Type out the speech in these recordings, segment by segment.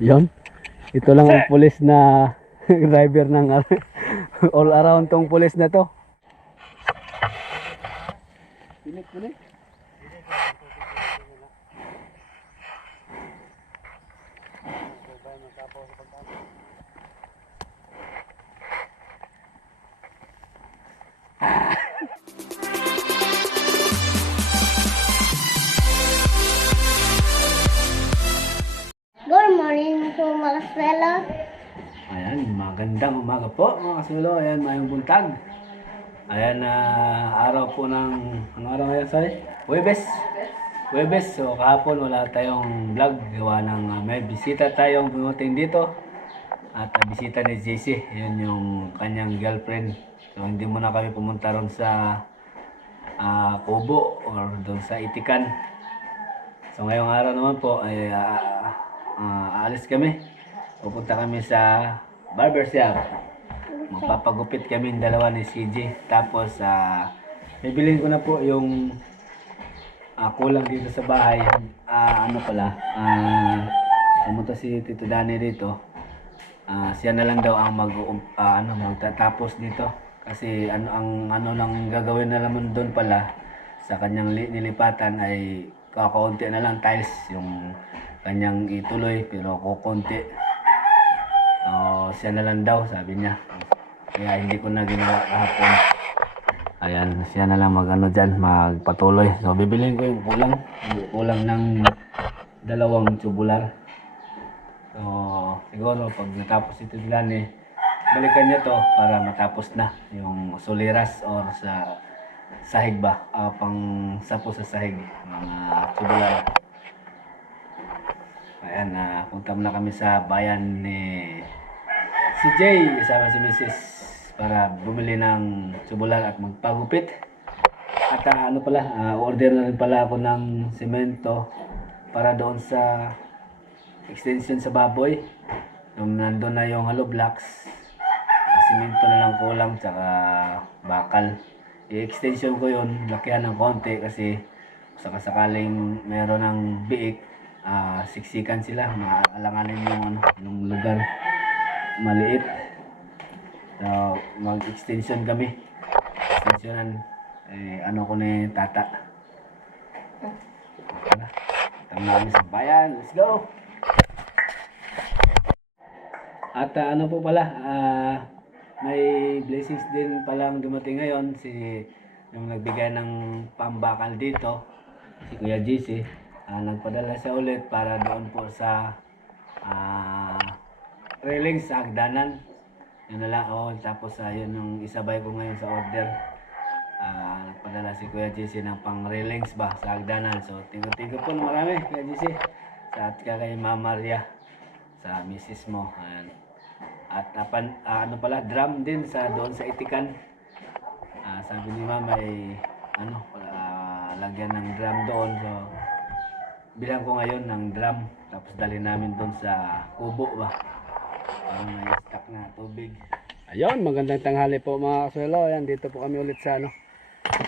Yon. Ito lang ang pulis na driver ng all around tong pulis na to. Pinik. Good morning to Marcelo. Ayan, magandang umaga po mga kasulo. Ayan, mayong buntag. Ayan, araw po ng, ano araw ngayon, sorry? Huwebes. So kahapon wala tayong vlog. Gawa ng may bisita tayong pumunting dito. At bisita ni JC. Yun yung kanyang girlfriend. So hindi muna kami pumunta ron sa Kubo or doon sa Itikan. So ngayong araw naman po ay aalis kami. Pupunta kami sa barbershop. Magpapagupit kami dalawa ni CJ. Tapos bibilin ko na po yung kulang dito sa bahay. Pumunta si Tito Dani dito. Siya na lang daw ang magtatapos dito. Kasi ang lang gagawin na naman doon pala sa kanyang nilipatan ay kakaunti na lang tiles yung kanyang ituloy pero kukunti. Siya na lang daw sabi niya. Kaya hindi ko na ginawa kahapon. Ayan, siya na lang dyan, magpatuloy. So bibilin ko yung kulang ng 2 tubular. So siguro pag natapos ito dilan balikan niya to para matapos na yung suliras or sa sahig ba, pang sapo sa sahig, mga tubular. Ayan, punta muna kami sa bayan ni si Jay, kasama si Mrs. para bumili ng tubular at magpagupit. At order na rin pala ako ng semento para doon sa extension sa baboy. Nung nandun na yung hollow blocks, semento na lang kulang tsaka bakal. I-extension ko yun, lakihan ng konti kasi sakaling meron ng biik, siksikan sila, maalanganin yung lugar maliit. So mag-extension kami. Extensionan ko ni tata. Tama namin sa bayan. Let's go! At po pala, may blessings din palang dumating ngayon. Yung nagbigay ng pambakal dito, si Kuya JC, nagpadala siya ulit para doon po sa railings sa hagdanan. Yun na lang, tapos yun yung isabay ko ngayon sa order. Nagpadala si Kuya JC ng pang railings ba sa hagdanan. So tingko po na marami Kuya JC sa at kay Mama Maria, sa misis mo. Ayan. At drum din doon sa Itikan. Sabi ni Mama lagyan ng drum doon. So bilang ko ngayon ng drum, tapos dalhin namin doon sa Kubo ba. May stock na tubig. Ayun, magandang tanghali po mga kasuelo. Ayan, dito po kami ulit sa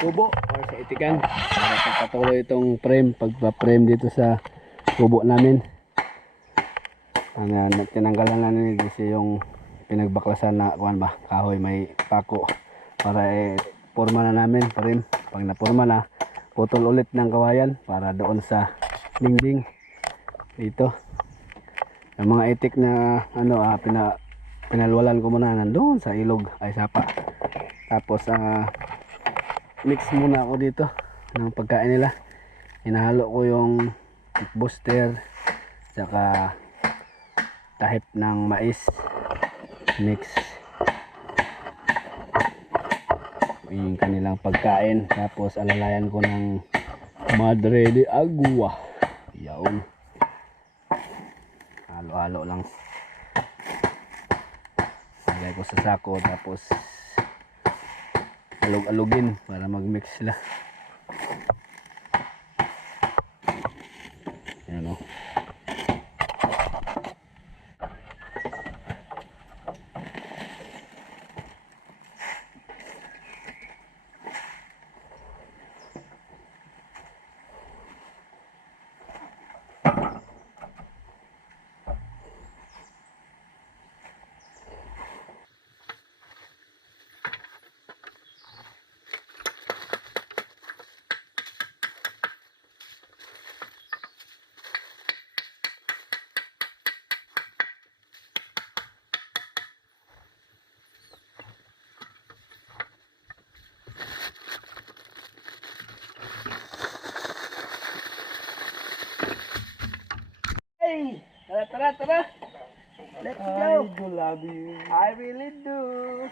Kubo or sa Itikan para pagpatuloy itong pagpa-frame dito sa kubo namin. Tinanggalan na ni kasi yung pinagbaklasan na kahoy may pako para porma na namin frame. Pag napurma na, putol ulit ng kawayan para doon sa dingding dito. Yung mga itik na pinalwalan ko muna nandoon sa ilog ay sapa. Tapos mix muna ako dito ng pagkain nila. Hinahalo ko yung booster saka tahip ng mais mix yung kanilang pagkain. Tapos alalayan ko ng madre de agua. Yaon, halo-halo lang, lagay ko sa sako tapos alog-alogin para mag-mix sila. Ayan o. Tara, tara, tara. Let's go. I do love you. I really do.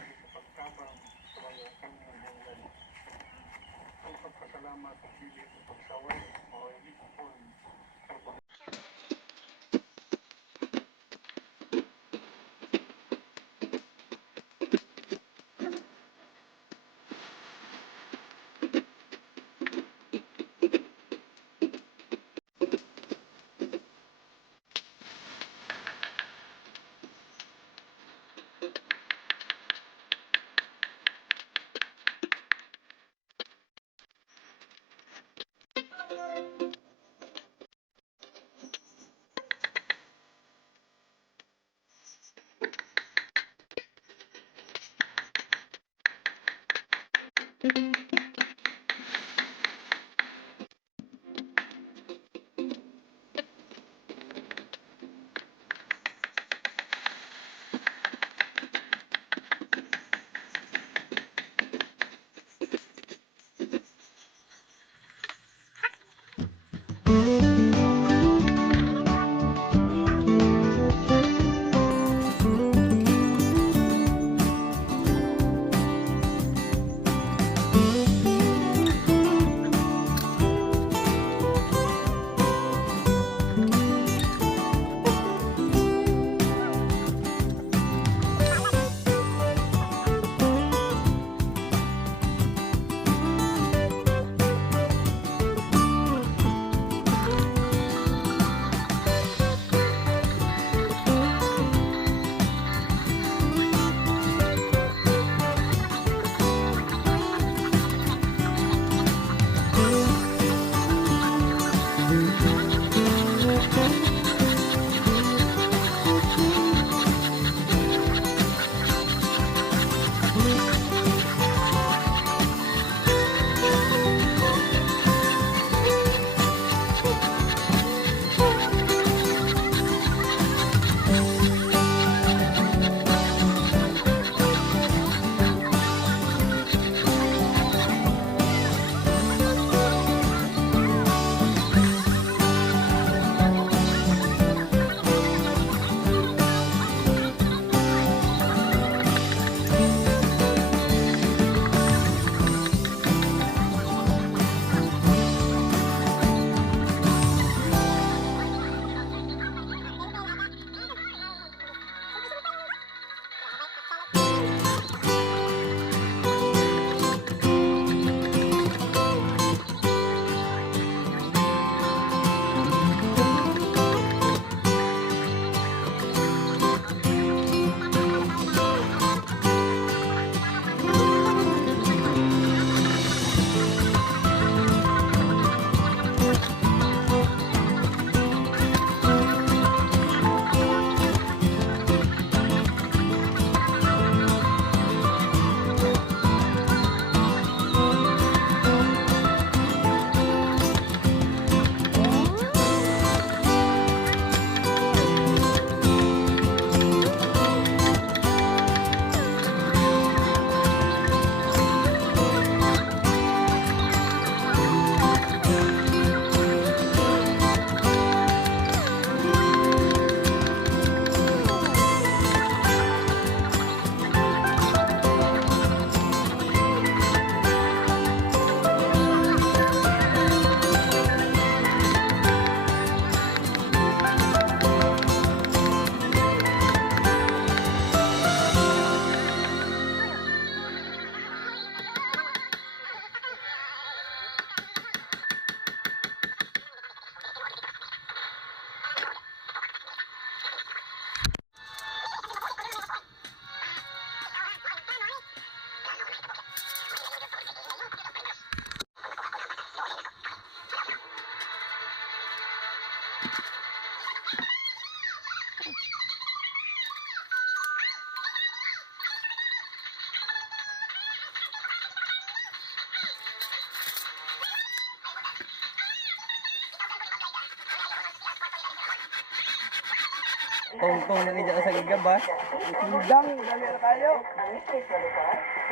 Tong-tong na niya sa gigabas. Sindang, dali na tayo.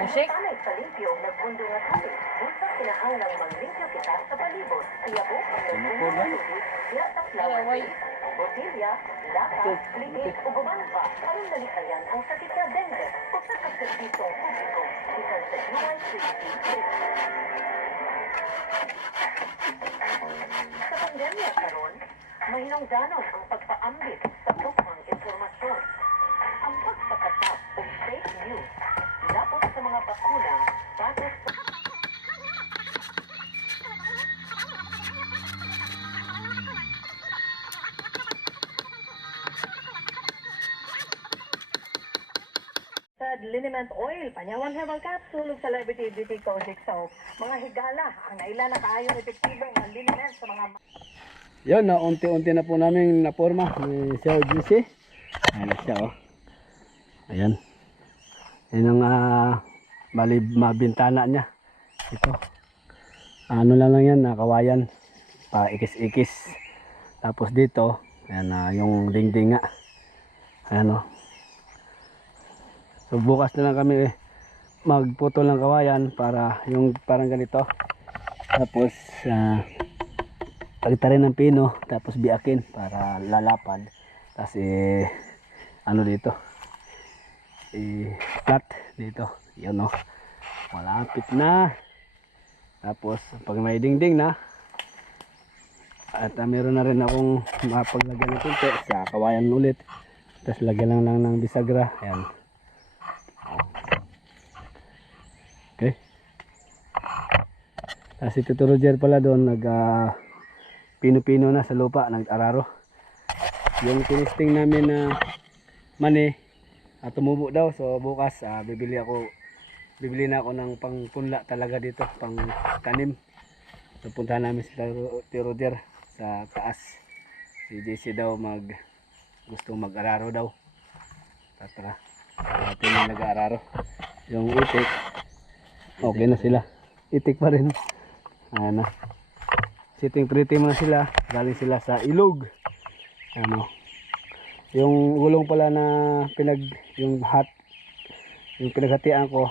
Usik? Sa limpyo, nagbundong at hali. Busa kinahanglang maglimpyo kita sa palibot. Kaya po, ang nagbundong at hali, kaya taklawan. Botilya, lakas, klinik, o bumangka, aron nalikayan ang sakit na dengue. Kung sa pagservisong publiko, ikan sa UICC. Sa pandemya karon, mahinungdanon ang pagpaambit sa tukmang impormasyon. Ang pagpakatap o fake news, lapot sa mga bakuna, patos sa liniment oil, panyawan herbal capsule, ug celebrity beauty caustic soap. Mga higala, ang naila na kaayong epektibo ng liniment sa mga Yun, na unti-unti na po namin naporma ni Sir GC. Ayan na siya, oh. Ayan. Yan ang mabintana niya. Ito. Ano lang yan, kawayan. Pa ikis-ikis. Tapos dito, ayan na yung dingding nga. Ayan, oh. So bukas na lang kami magputol ng kawayan para yung parang ganito. Tapos pagta rin ng pino, tapos biakin para lalapad. Tapos ano dito? Flat dito. Yun, oh. Malapit na. Tapos pag may dingding na at meron na rin akong mapaglagyan ng kunti sa kawayan ulit. Tapos lagyan lang ng bisagra. Ayan. Okay. Si Tito Roger pala doon nag pino-pino na sa lupa, nag-araro. Yung tinisting namin na mani tumubo daw, so bukas bibili na ako ng pangpunla talaga dito, pang tanim. So punta namin si Tito Roger sa taas. Si JC daw gusto mag-araro daw. Tara. Natin yung nag-araro. Yung itik okay na sila. Itik pa rin. Ayan na. Sitting pretty mo na sila. Galing sila sa ilog. Ano. Yung gulong pala na yung pinaghatian ko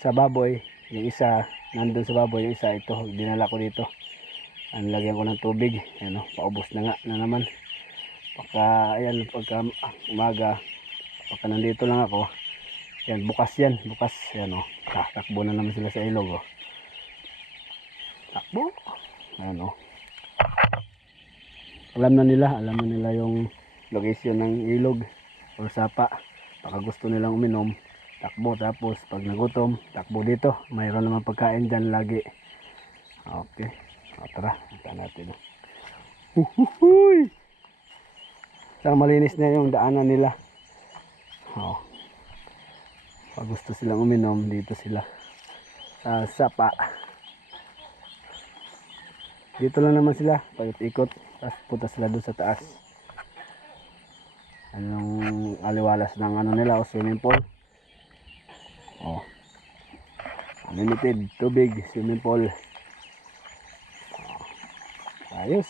sa baboy. Yung isa nandun sa baboy. Yung isa ito. Dinala ko dito. Lagyan ko ng tubig. Ano. Paubos na nga na naman. Ayan. Pagka umaga. Pagka nandito lang ako. Yan. Bukas. Yan, oh. Takbo na naman sila sa ilog, oh. Takbo. Ano. Alam na nila yung location ng ilog or sapa. Baka gusto nilang uminom, takbo. Tapos pag nagutom, takbo dito. Mayroon naman pagkain dyan lagi. Okay. Tara, punta natin. Huhuhuy! Saka malinis na yung daanan nila. Pag gusto silang uminom, dito sila sa sapa. Dito lang naman sila pag-ikot, tapos punta sila doon sa taas. Anong aliwalas ng ano nila, o swimming pool. Unlimited tubig, swimming pool. Ayos.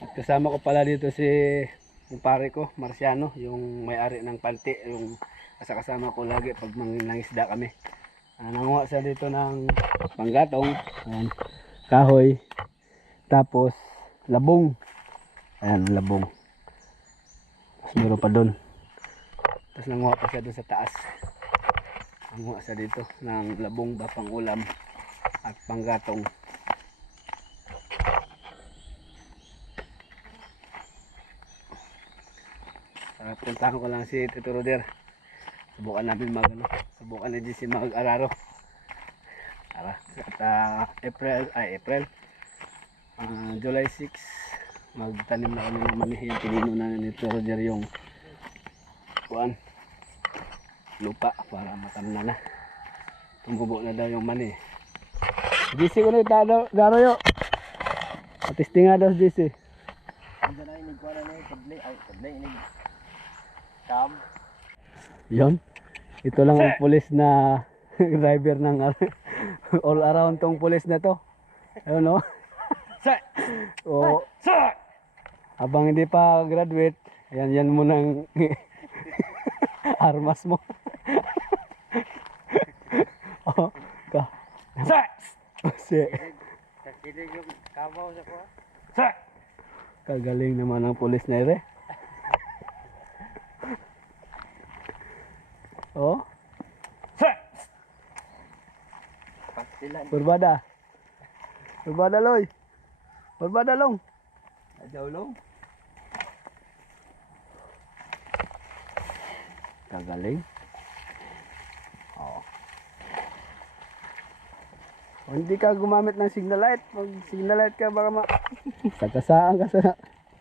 At kasama ko pala dito yung pare ko, Marciano, yung may-ari ng panti, yung kasama ko lagi pag mangingisda kami. Nanguha siya dito ng panggatong, kahoy, tapos labong. Ayan, labong. Tapos meron pa doon. Tapos nanguha pa siya doon sa taas. Nanguha siya dito ng labong, bapang ulam at panggatong. Puntahan ko lang si Tito Roder. Subukan namin subukan na din si mag-araro. Tara, at July 6 magtanim na kami ng mani. Yung pinino na ni Tito Roder yung lupa para matamna na. Tumubo na daw yung mani. JC ko na daro yo. Atisting nga daw JC. Yon. Ito lang ang pulis na driver ng all around tong pulis na to. Ayun, no? O, habang hindi pa graduate, yan mo ng armas mo. Oh, Sa! Si. Kakinig yung kabaw sa ko. Sa! Kagaling naman ang pulis na ere. Oh. Sa! Pastilan. Berbada. Berbada loy. Berbada long. Ajaw long. Kagaling. Oh. Kung hindi ka gumamit ng signal light, pag signal light ka baka sakasaan ka sa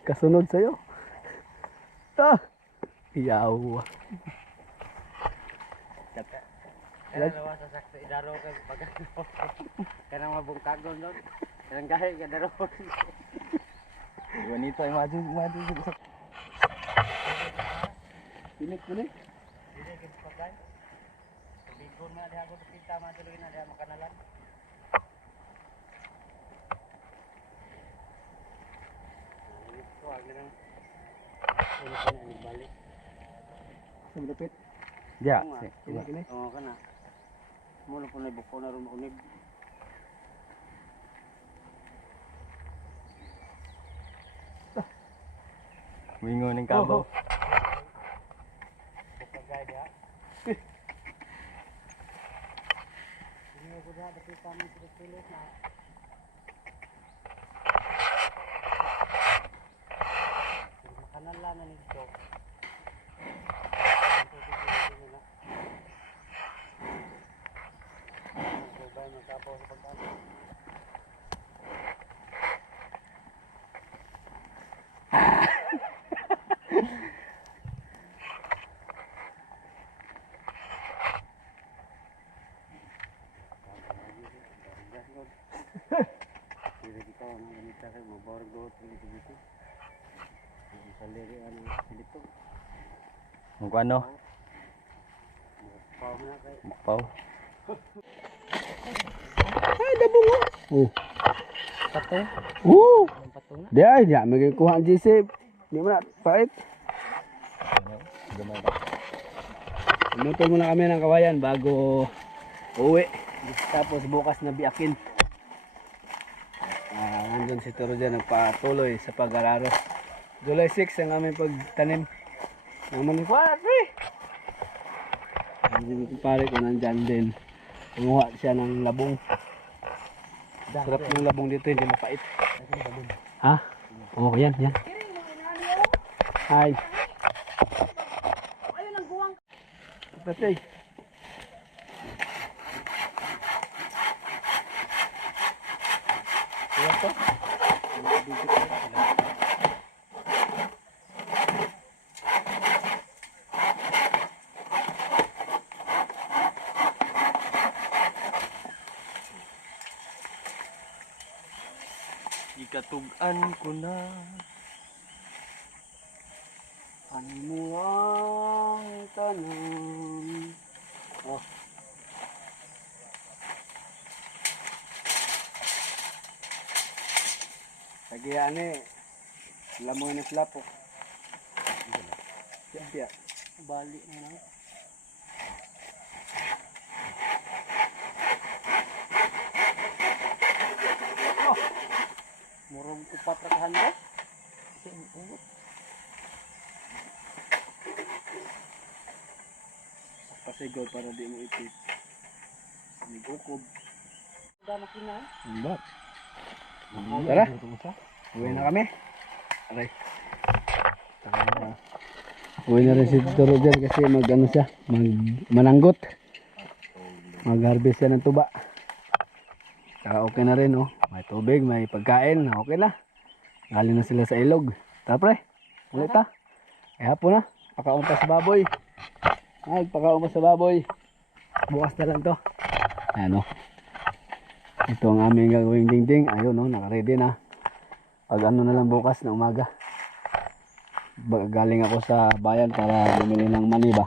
kasunod sa'yo. Ah! Iyaw. Kaya lawa sa sakto idaro ka pagano. Kanang mabungkagon doon. Kanang gahi ka daro. Wanito ay maju sa Pinik. Dili gid pagay. Bigon na diha ko kita matulog na diha makanalan. Ko ag nang ano ko na balik. Sa malapit. Ya, Kini. oo kana. Mo na po na buko na ron unig. Wingo ning kabaw. Pagay diha. Wingo ko diha dapit pa mo tulos na. Makanala na nito. Ang ano? Mukpaw. Ay, dabong oh. Oh. Patong? Oh. Ang patong na? Di ay, di may kuha ang GC. Di mo na, pait. Gamay ba? Lumutol muna kami ng kawayan bago uwi. Tapos bukas na biakin. Nandun si Toro dyan nagpatuloy sa pag-araro. July 6 ang aming pagtanim ng manikwat. Ang kumpare ko nandyan din. Kumuha siya ng labong. Sarap ng labong dito, hindi mapait. Ha? Oo, yan. Hi. Patay. Ikatugan ko na. Ano mo ang tanong? Oh. Lagi ani. Lamoy na slapo. Siya. Balik na lang. Murong kupat ra kahanda. Pasigod para di mo ipit. Nigukob. Dama kina. Bat. Tara. Uwi na kami. Aray. Tara na. Uwi na rin si Toro dyan kasi mag-ano siya. Mananggot. Mag-harvest siya ng tuba. Saka okay na rin oh. May tubig, may pagkain. Okay na. Galing na sila sa ilog. Tara pre. Ulit ha. Eh hapon na. Pakaon pa sa baboy. Ay, pakaon pa sa baboy. Bukas na lang to. Ayan oh. Ito ang aming gagawing dingding. Ayun oh, naka-ready na. Pag ano na lang bukas na umaga. Galing ako sa bayan para bumili ng mani ba.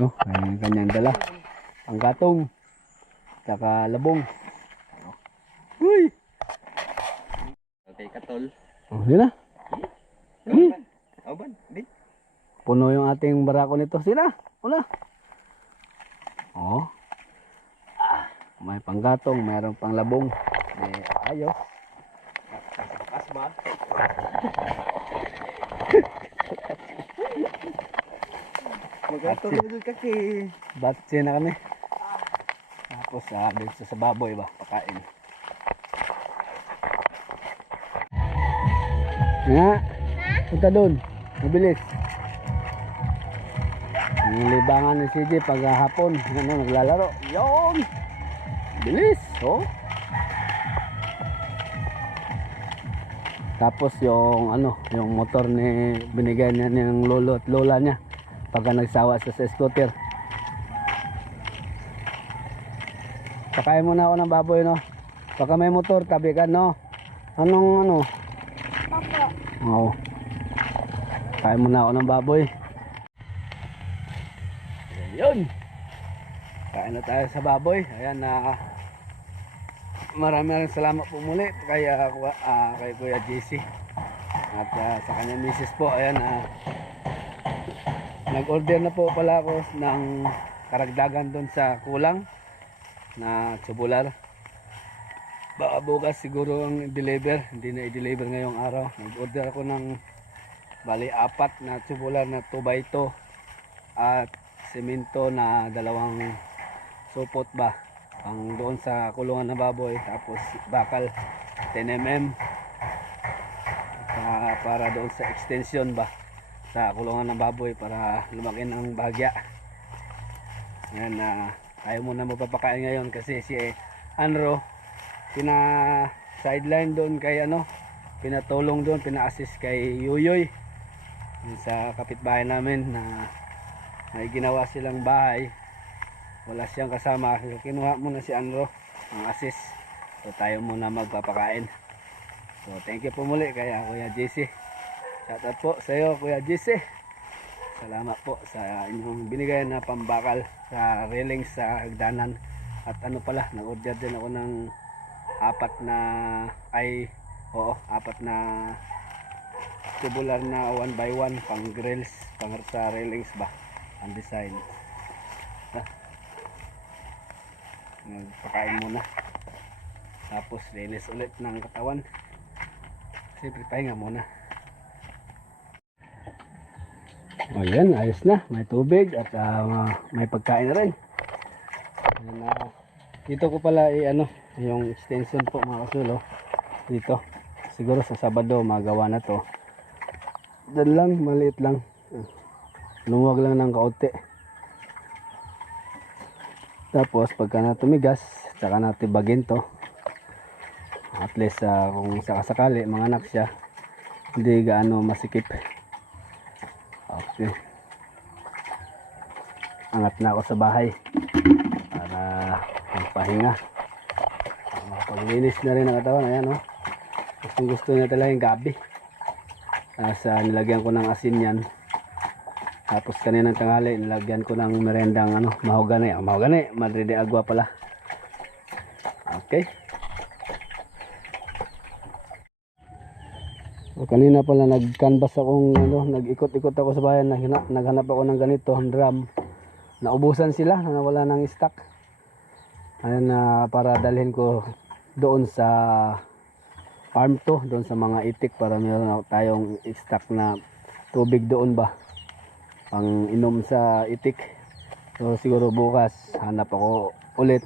Oh, ay kanyang dala. Panggatong. Tsaka labong. Uy! Okay, katol. Oh, yun na. Auban, di. Puno yung ating barako nito. Sina? Una. Oh. may panggatong, mayroong panglabong, may ayo. Bukas ba? Magkatulog doon kasi. Batse na kami. Tapos dito sa baboy ba, pakain. Nga, punta doon. Mabilis. Nilibangan ni CJ pag hapon. Ano, naglalaro. Yon! Bilis, oh. Tapos yung ano, yung motor ni binigay niya ng lolo at lola niya pagka nagsawa sa scooter. Pakain muna ako ng baboy, no. Baka may motor, tabi ka, no. Anong ano? Opo. Oo. Pakain muna ako ng baboy. Ayun. Kain na tayo sa baboy. Ayan na. Maraming salamat po muli kay Kuya JC at sa kanyang misis po. Ayan, nag-order na po pala ako ng karagdagan doon sa kulang na tubular. Baka bukas siguro ang deliver, hindi na i-deliver ngayong araw. Nag-order ako ng bali 4 na tubular na 2x2 at semento na 2 supot ba ang doon sa kulungan ng baboy, tapos bakal 10mm para doon sa extension ba sa kulungan ng baboy para lumaki ng bahagya. Yan, tayo muna magpapakain ngayon kasi si Anro pina sideline doon kay ano, pinatulong doon, pina-assist kay Yuyoy sa kapitbahay namin na may ginawa silang bahay. Wala siyang kasama, kinuha muna si Anro ang assist. So tayo muna magpapakain. So thank you po muli kaya Kuya JC. Shout out po sa iyo Kuya JC. Salamat po sa inyong binigay na pambakal sa railing sa hagdanan. At ano pala, nag-order din ako ng 4 na tubular na 1x1 pang grills, pang sa railings ba ang design. Nagpakain muna, tapos linis ulit ng katawan. Siyempre pahinga muna. O yan, ayos na, may tubig at may pagkain na rin. Yan, dito ko pala yung extension po mga kasulo dito. Siguro sa Sabado magawa na to. Diyan lang, maliit lang, lumuwag lang ng kaunti. Tapos pagka na tumigas, tsaka natin bagin to. At least kung sakasakali mga anak siya, hindi gaano masikip. Okay. Angat na ako sa bahay para magpahinga. Paglinis na rin ang katawan. Ayan, oh. Gusto na talaga yung gabi. Nilagyan ko ng asin yan. Tapos kaninang tanghali nilagyan ko ng merendang mahogany. Mahogany, Madre de Agua pala. Okay. So, kanina pala nag-canvas akong nag-ikot-ikot ako sa bayan, naghanap ako ng ganito, drum. Naubusan sila, nawala ng stock. Ayan para dalhin ko doon sa farm to, doon sa mga itik para meron tayong stock na tubig doon ba. Pang inom sa itik. So siguro bukas hanap ako ulit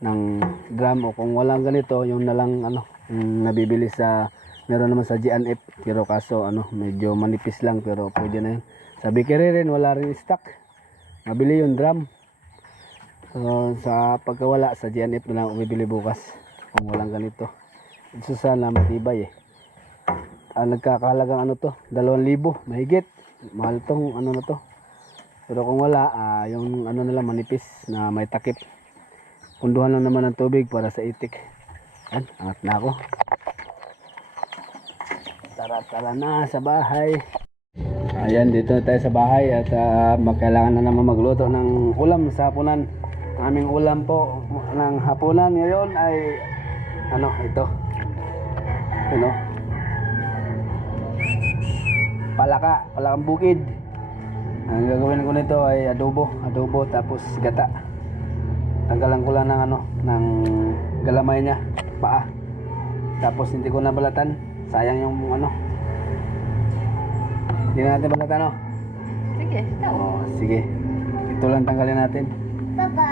ng drum, o kung walang ganito yung nalang yung nabibili sa, meron naman sa G&F pero kaso medyo manipis lang, pero pwede na yun. Sa bakery rin wala rin stock, mabili yung drum. So sa pagkawala sa G&F na lang ako bibili bukas kung walang ganito. Ito sana matibay nagkakahalagang to 2,000 mahigit. Mahal tong na to. Pero kung wala, yung na lang manipis na may takip. Punduhan lang naman ng tubig para sa itik. Yan, angat na ako. Tara na sa bahay. Ayan, dito na tayo sa bahay at kailangan na naman magluto ng ulam sa hapunan. Aming ulam po ng hapunan ngayon ay ito. Palakang bukid. Ang gagawin ko nito ay adobo tapos gata. Tanggalan ko lang ng ano, ng galamay niya, paa. Tapos hindi ko nabalatan. Sayang yung ano. Hindi na natin balatan, no? Sige, ikaw. Oh, sige. Ito lang tanggalin natin. Papa.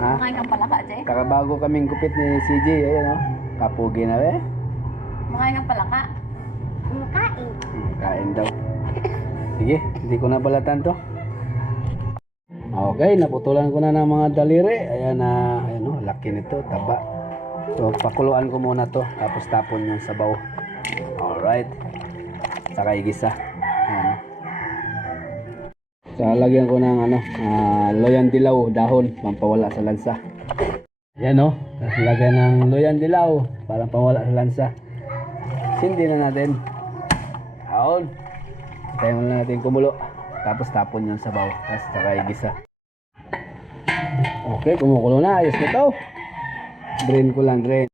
Ha? Makain kang palaka, Jay. Kakabago kaming gupit ni CJ, ayun, no? Kapugi na, eh. Makain kang palaka. Makain. Kain daw. Sige, hindi ko nabalatan to. Okay, naputulan ko na ng mga daliri. Ayan na, ayan, no? Laki nito, taba. So, pakuluan ko muna to. Tapos tapon yung sabaw. Alright. Saka igisa. Ayan. So, lagyan ko ng ano, loyan dilaw, dahon, pampawala sa lansa. Yan, no? Tapos lagyan ng loyan dilaw, para pampawala sa lansa. Sindi na natin. Aon. Tayo na natin kumulo. Tapos tapon yung sabaw. Tapos saka igisa. Okay, kumukulo na. Ayos na to. Drain ko lang, drain.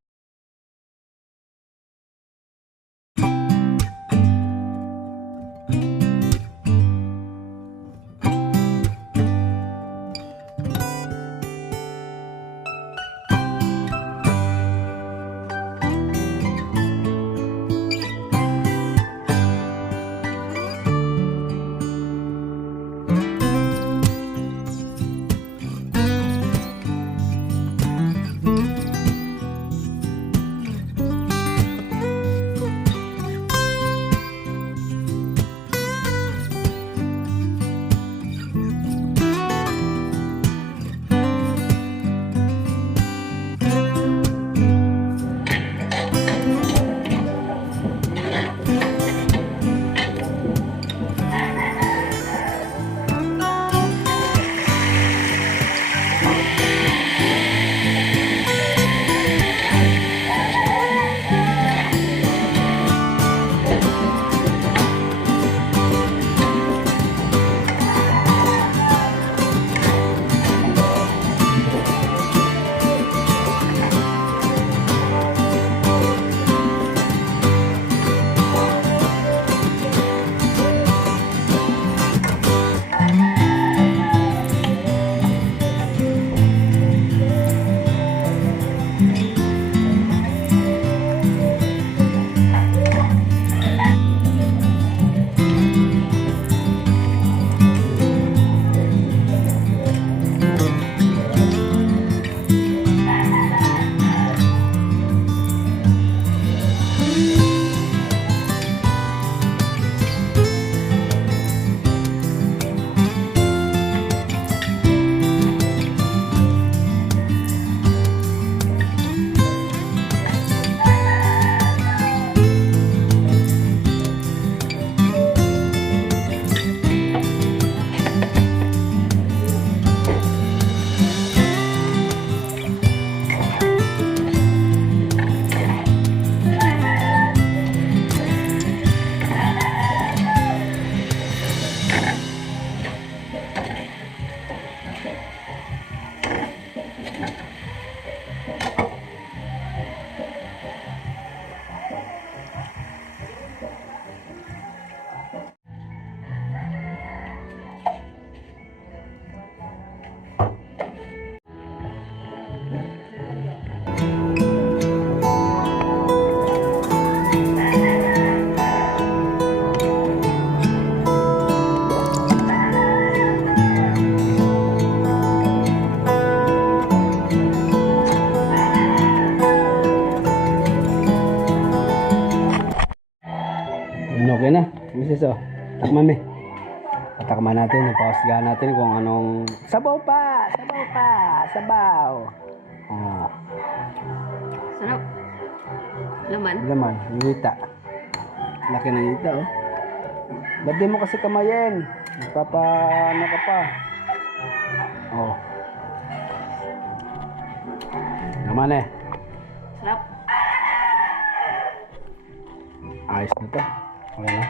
Okay na. Misis, oh. Takman eh. Patakman natin. Ipahusgahan natin kung anong... Sabaw pa! Sabaw pa! Sabaw! Oh. Sarap. Laman. Laman. Yung hita. Laki ng hita, oh. Ba't di mo kasi kamayin? Nagpapa... ano ka pa? Oh. Laman eh. Sarap. Ayos na to. Okay na.